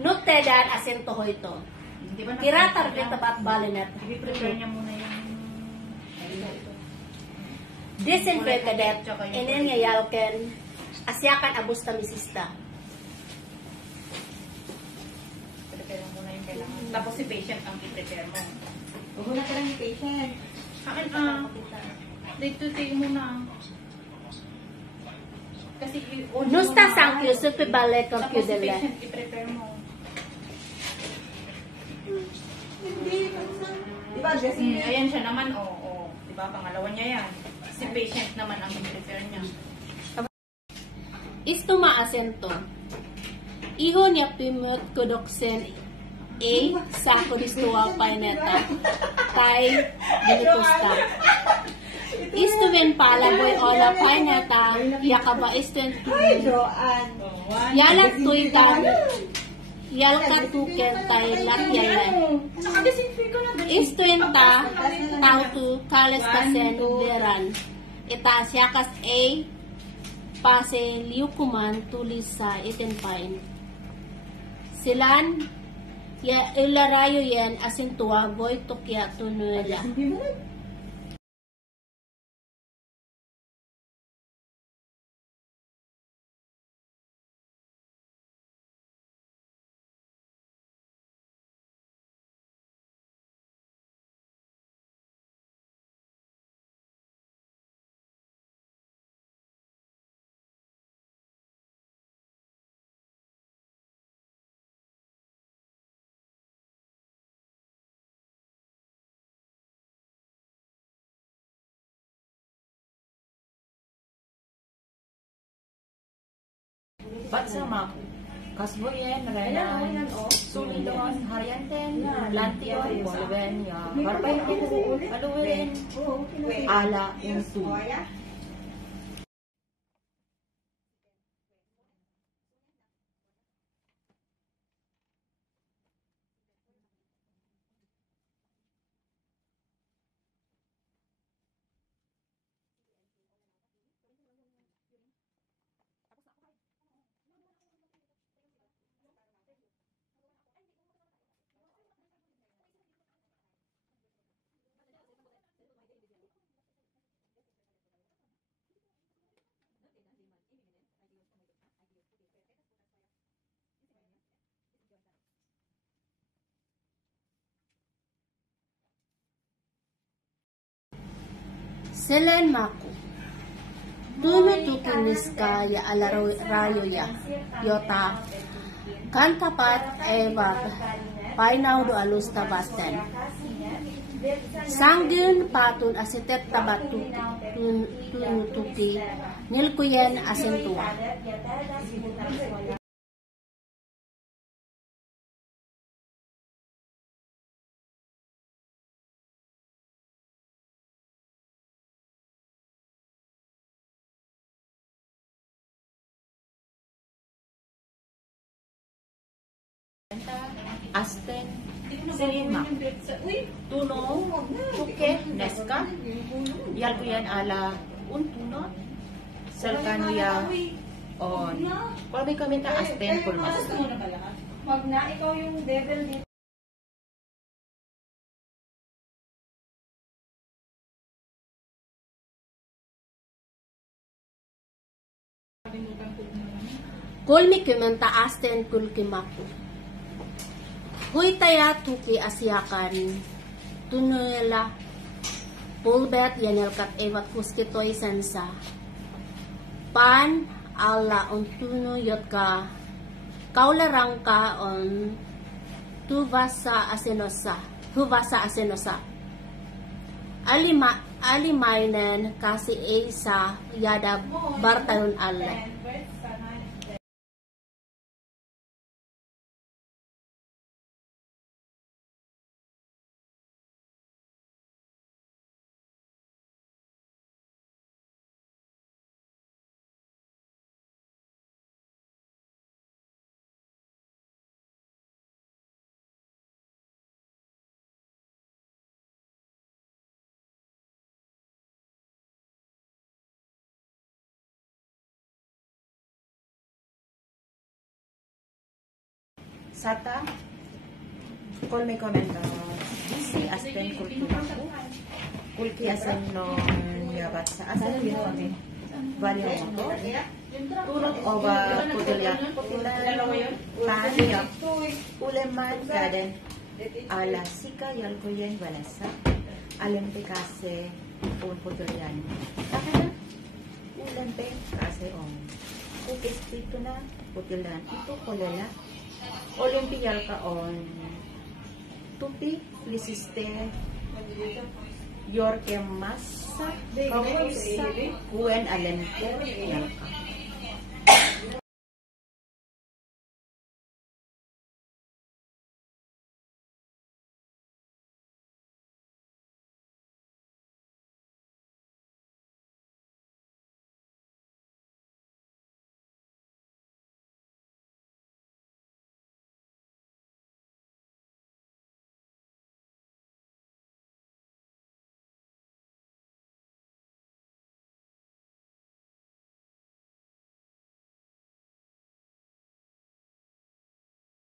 Nutedan asento ho ito. Kira target tapat balinet. I-prepare niya muna yung Disinfected inen ngayalken asyakan abus misista. prepare mo muna yung kailangan. Tapos si patient ang i-prepare mo. Huwag na ka lang yung patient. Akin, dito tayo muna. Kasi Nusta sankyo supi balik ang tapos si kudele. patient i-prepare mo. Hindi. Diba, dressing Ayan siya naman, oo. Diba, pangalawa niya yan. Si patient naman ang i-prepare niya. Isto maasento. Iho niya pimot kodoksen A sa kodistuwa paineta. Tay dilitusta. Isto ven palaboy ola paineta yakaba istuen Joan. yalak tuitan yalka tuken tay lakyale. Saka disinfect ko na dali. Istuen ta tautu kales kasen beran. Ita syakas A pase liukuman tulis sa itenpain. Silan ya ilarayo yan asin tuwagoy tukya tunuela. Hindi mo na. Ba't sama ko? Kasboyen, Renan, Sumidon, Harianten, Lantion, Bolven, Barbay, Aluwen, Ala, Unsu. Selen maku. Tuno tukinis ka ya alarayo ya. Yota. Kan tapat ebat. Painaw do alus tabasten. Sanggin patun asitet tabat tunutuki. Nilkuyen asentua. Asten, Selima, Tuno, Tuke, Neska, Yalbuyan ala Untuno, Salkanuya, on. Kung may kami ta Asten, Pulmas. Wag na, ikaw yung devil dito. Kulmi kumenta asten kulkimaku. Huy taya tuki asyakan. Tunuela. Pulbet yanelkat evat kuskitoy sensa. Pan ala on tuno yotka. Kaularang ka on tuvasa asenosa. Huvasa asenosa. Alimainen kasi esa yada bartalon alle. Sata, kol may komento, si Aspen kulki ako. Kulki asan no yabat sa asan yun kami. Bali mo to. Turot o ba putulya putilan pan yak uleman kaden ala sika yal ko yan balasa alempe kase un putulyan. Takana ulempe kase on. Kukis dito na putilan ito kolela. Olympiyal ka on tupi lisiste yorke masa kawasa kuen alempe yal ka.